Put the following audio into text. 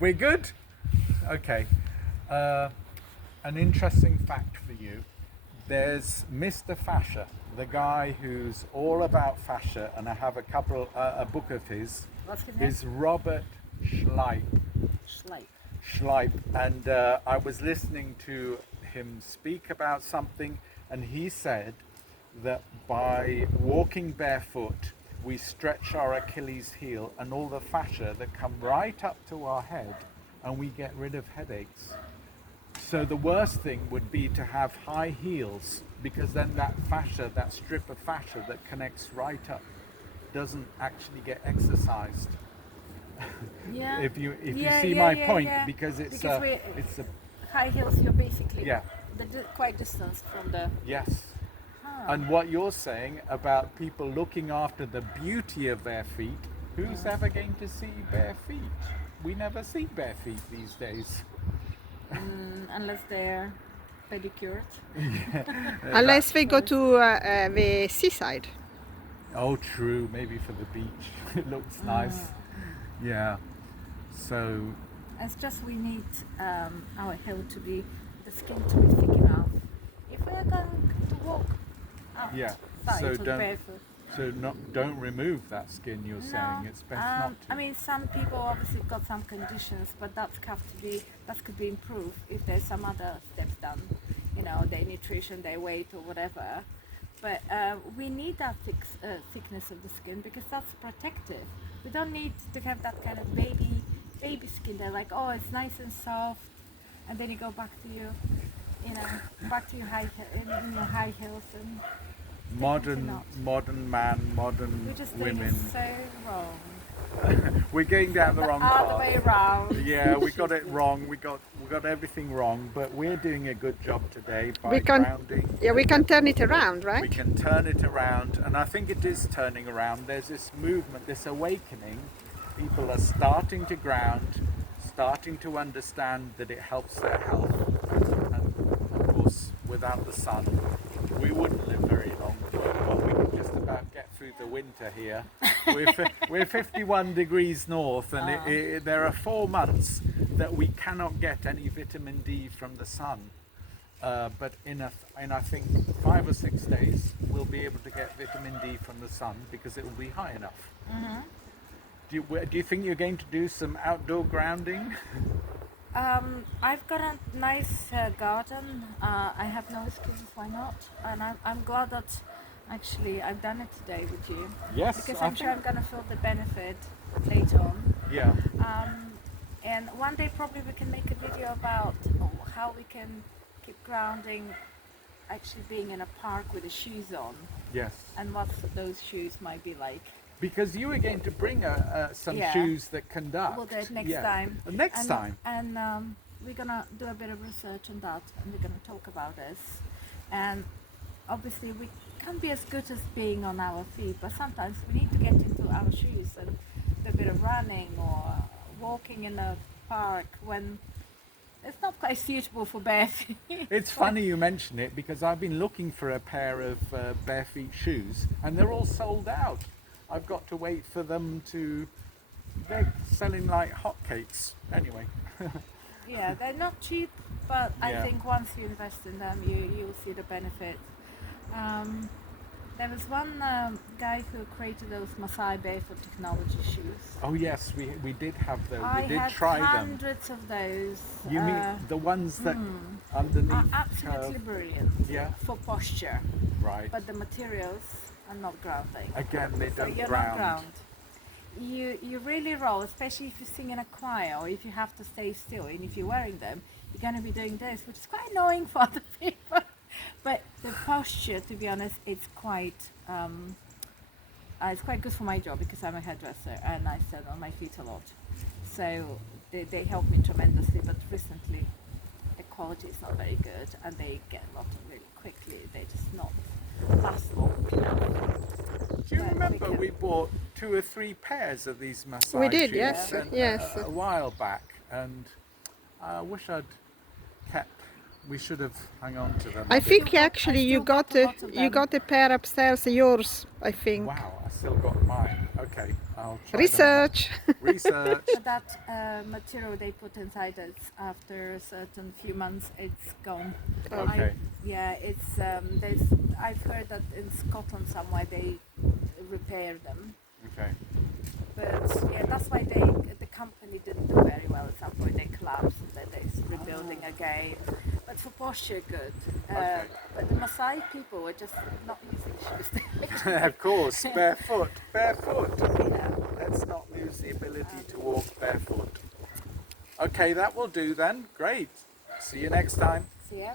We're good? Okay. An interesting fact for you. There's Mr. Fascia, the guy who's all about fascia, and I have a book of his. What's his name? Is Robert Schleip. Schleip. Schleip, and I was listening to him speak about something, and he said that by walking barefoot, we stretch our Achilles heel and all the fascia that come right up to our head, and we get rid of headaches. So the worst thing would be to have high heels, because then that fascia, that strip of fascia that connects right up, doesn't actually get exercised. Yeah. If you see my point, yeah. because it's Because a high heels, you're basically yeah, quite distance from the. yes. Huh. And what you're saying about people looking after the beauty of their feet, who's ever going to see bare feet? We never see bare feet these days. Unless they're pedicured. Unless they go to the seaside. Oh, true. Maybe for the beach, it looks nice. Yeah. So It's just we need our heel to be, the skin to be thick enough. If we're going to walk outside yeah. So with barefoot. don't remove that skin. You're saying it's best not to. I mean, some people obviously got some conditions, but that could be improved if there's some other steps done, their nutrition, their weight, or whatever. But we need that thickness of the skin because that's protective. We don't need to have that kind of baby skin. They're like, oh, it's nice and soft, and then you go back to your, back to your in your high heels and. Modern man, modern We're just doing women. it so wrong. We're going down the wrong All the path. way around. Yeah, we got it wrong. We got everything wrong, but we're doing a good job today by We can- grounding. Yeah, we can turn it around, We right? can turn it around, and I think it is turning around. There's this movement, this awakening. People are starting to ground, starting to understand that it helps their health. And of course, without the sun, we wouldn't live very long. But we can just about get through the winter here. We're 51 degrees north, and there are 4 months that we cannot get any vitamin D from the sun. But in I think 5 or 6 days, we'll be able to get vitamin D from the sun because it will be high enough. Mm-hmm. Do you think you're going to do some outdoor grounding? I've got a nice garden. I have no excuses why not, and I'm glad that actually I've done it today with you. Yes, Because I I'm sure think- I'm gonna feel the benefit later on. Yeah. And one day probably we can make a video about how we can keep grounding, actually being in a park with the shoes on, Yes. and what those shoes might be like. Because you were going to bring some Yeah. shoes that conduct. We'll do it next Yeah. time. Next time. And we're gonna do a bit of research on that, and we're gonna talk about this. And obviously, we can't be as good as being on our feet, but sometimes we need to get into our shoes and do a bit of running or walking in a park when it's not quite suitable for bare feet. It's funny you mention it because I've been looking for a pair of bare feet shoes and they're all sold out. I've got to wait for them to. They're selling like hotcakes. Anyway. Yeah, they're not cheap, but I Yeah. think once you invest in them, you'll see the benefit. There was one guy who created those Masai Barefoot Technology shoes. Oh yes, we did have those. I We did had try them. hundreds of those. You mean the ones that underneath? Are absolutely curve? brilliant Yeah. for posture, Right. but the materials are not grounding. Again, they So don't you're ground. not ground. You really roll, especially if you sing in a choir or if you have to stay still. And if you're wearing them, you're going to be doing this, which is quite annoying for other people. But the posture, to be honest, it's quite good for my job because I'm a hairdresser and I stand on my feet a lot. So they help me tremendously. But recently, the quality is not very good and they get rotten really quickly. They're just not last long enough. Do you But remember can- we bought 2 or 3 pairs of these Masai We did, shoes yes, and, yes. a while back, and I wish I'd kept We should have hung on to them. I think still got- actually I you still got got a lot of you them. got a pair upstairs, yours, I think. Wow, I still got mine. Okay, I'll try them Research. now. Research. But that material they put inside it after a certain few months, it's gone. Okay. Yeah, it's I've heard that in Scotland somewhere they repair them, Okay. but yeah, that's why the company didn't do very well at some point. They collapsed and then they're rebuilding again. But for posture, good. Okay. But the Masai people were just not using shoes. Of course, barefoot. Barefoot. Yeah. Let's not lose the ability to walk barefoot. Okay, that will do then. Great. See you next time. So yeah.